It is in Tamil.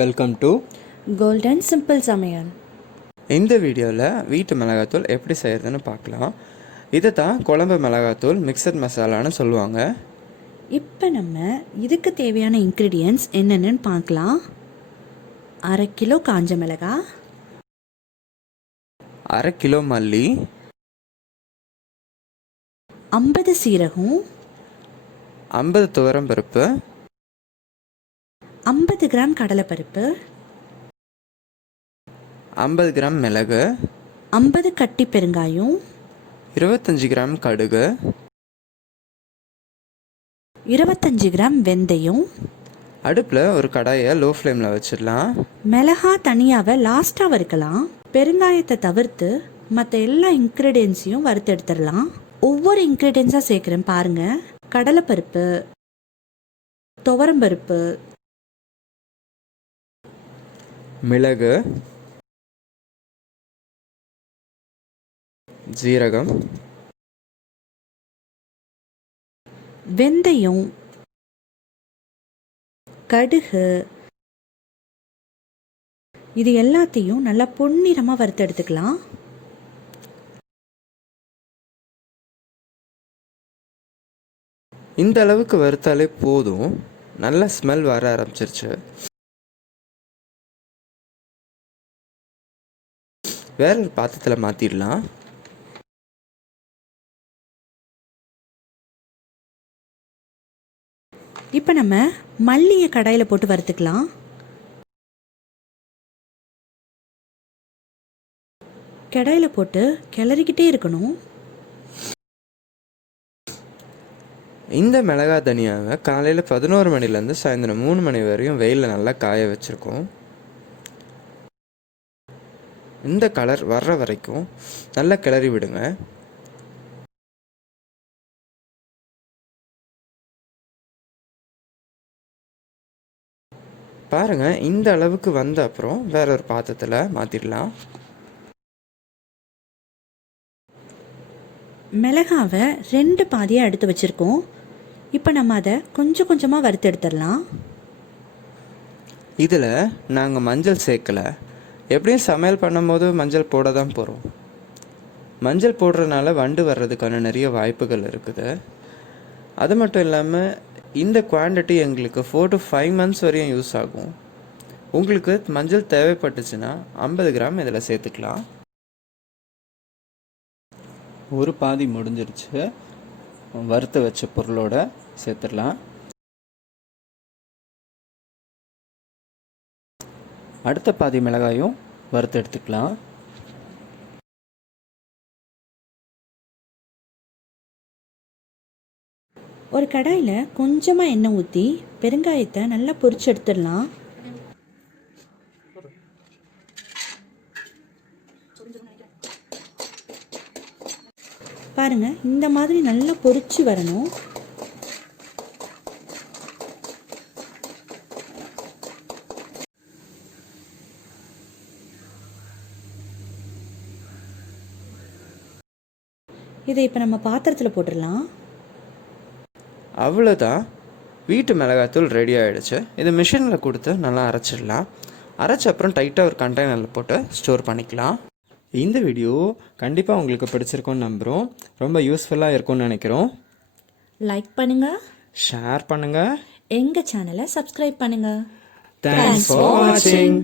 வெல்கம் டு கோல்டன் சிம்பிள் சமையல். இந்த வீடியோவில் வீட்டு மிளகாத்தூள் எப்படி செய்கிறதுன்னு பார்க்கலாம். இதை தான் குழம்பு மிளகாத்தூள் மிக்சட் மசாலான்னு சொல்லுவாங்க. இப்போ நம்ம இதுக்கு தேவையான இன்க்ரீடியன்ட்ஸ் என்னென்னு பார்க்கலாம். 1/2 கிலோ காஞ்ச மிளகாய், 1/2 கிலோ மல்லி, 50 சீரகம், 50 துவரம் பருப்பு, 50 கிராம் கடலைப்பருப்பு, 50 கிராம் மிளகு, 50 கட்டி பெருங்காயம், 25 கிராம் கடுகு, 25 கிராம் வெந்தயம். அடுப்பில் ஒரு கடாயை லோ ஃப்ளேமில் வச்சிடலாம். மிளகா தனியாவை லாஸ்ட்டாக வறுக்கலாம். பெருங்காயத்தை தவிர்த்து மற்ற எல்லா இன்க்ரீடியன்ஸையும் வறுத்தெடுத்துடலாம். ஒவ்வொரு இன்க்ரீடியன்ஸாக சேர்க்குறேன் பாருங்கள். கடலைப்பருப்பு, துவரம்பருப்பு, மிளகு, ஜீரகம், வெந்தயம், கடுகு, இது எல்லாத்தையும் நல்லா பொன்னிறமாக வறுத்து எடுத்துக்கலாம். இந்த அளவுக்கு வறுத்தாலே போதும். நல்ல ஸ்மெல் வர ஆரம்பிச்சிருச்சு. வேற ஒரு பாத்திரத்தில் மாற்றிடலாம். இப்போ நம்ம மல்லியை கடாயில் போட்டு வறுத்துக்கலாம். கடாயில் போட்டு கிளறிக்கிட்டே இருக்கணும். இந்த மிளகாய் தனியாவை காலையில் 11 மணிலேருந்து சாயந்தரம் 3 மணி வரையும் வெயிலில் நல்லா காய வச்சுருக்கோம். இந்த கலர் வர்ற வரைக்கும் நல்லா கிளறி விடுங்க. பாருங்க, இந்த அளவுக்கு வந்த அப்புறம் வேற ஒரு பாத்திரத்தில் மாற்றிடலாம். மிளகாவை 2 பாதியாக எடுத்து வச்சுருக்கோம். இப்போ நம்ம அதை கொஞ்சம் கொஞ்சமாக வறுத்து எடுத்துடலாம். இதில் நாங்கள் மஞ்சள் சேர்க்கலை. எப்படியும் சமையல் பண்ணும்போது மஞ்சள் போட தான் போகிறோம். மஞ்சள் போடுறதுனால வண்டு வர்றதுக்கான நிறைய வாய்ப்புகள் இருக்குது. அது மட்டும் இல்லாமல் இந்த குவான்டிட்டி எங்களுக்கு 4 to 5 months வரையும் யூஸ் ஆகும். உங்களுக்கு மஞ்சள் தேவைப்பட்டுச்சுன்னா 50 கிராம் இதில் சேர்த்துக்கலாம். ஒரு பாதி முடிஞ்சிருச்சு. வறுத்து வச்ச பொருளோட சேர்த்துடலாம். அடுத்த பாதி மிளகாயும் வறுத்து எடுத்துக்கலாம். ஒரு கடாயில் கொஞ்சமாக எண்ணெய் ஊற்றி பெருங்காயத்தை நல்லா பொரிச்சு எடுத்துடலாம். பாருங்க, இந்த மாதிரி நல்லா பொரிச்சு வரணும். இதை இப்போ நம்ம பாத்திரத்தில் போட்டுடலாம். அவ்வளோதான், வீட்டு மிளகாத்தூள் ரெடி ஆகிடுச்சு. இது மிஷினில் கொடுத்து நல்லா அரைச்சிடலாம். அரைச்ச அப்புறம் டைட்டாக ஒரு கண்டெய்னரில் போட்டு ஸ்டோர் பண்ணிக்கலாம். இந்த வீடியோ கண்டிப்பாக உங்களுக்கு பிடிச்சிருக்கும்னு நம்புகிறோம். ரொம்ப யூஸ்ஃபுல்லாக இருக்கும்னு நினைக்கிறோம். லைக் பண்ணுங்கள், ஷேர் பண்ணுங்கள், எங்கள் சேனலை சப்ஸ்கிரைப் பண்ணுங்கள். தேங்க்ஸ் ஃபார் வாட்சிங்.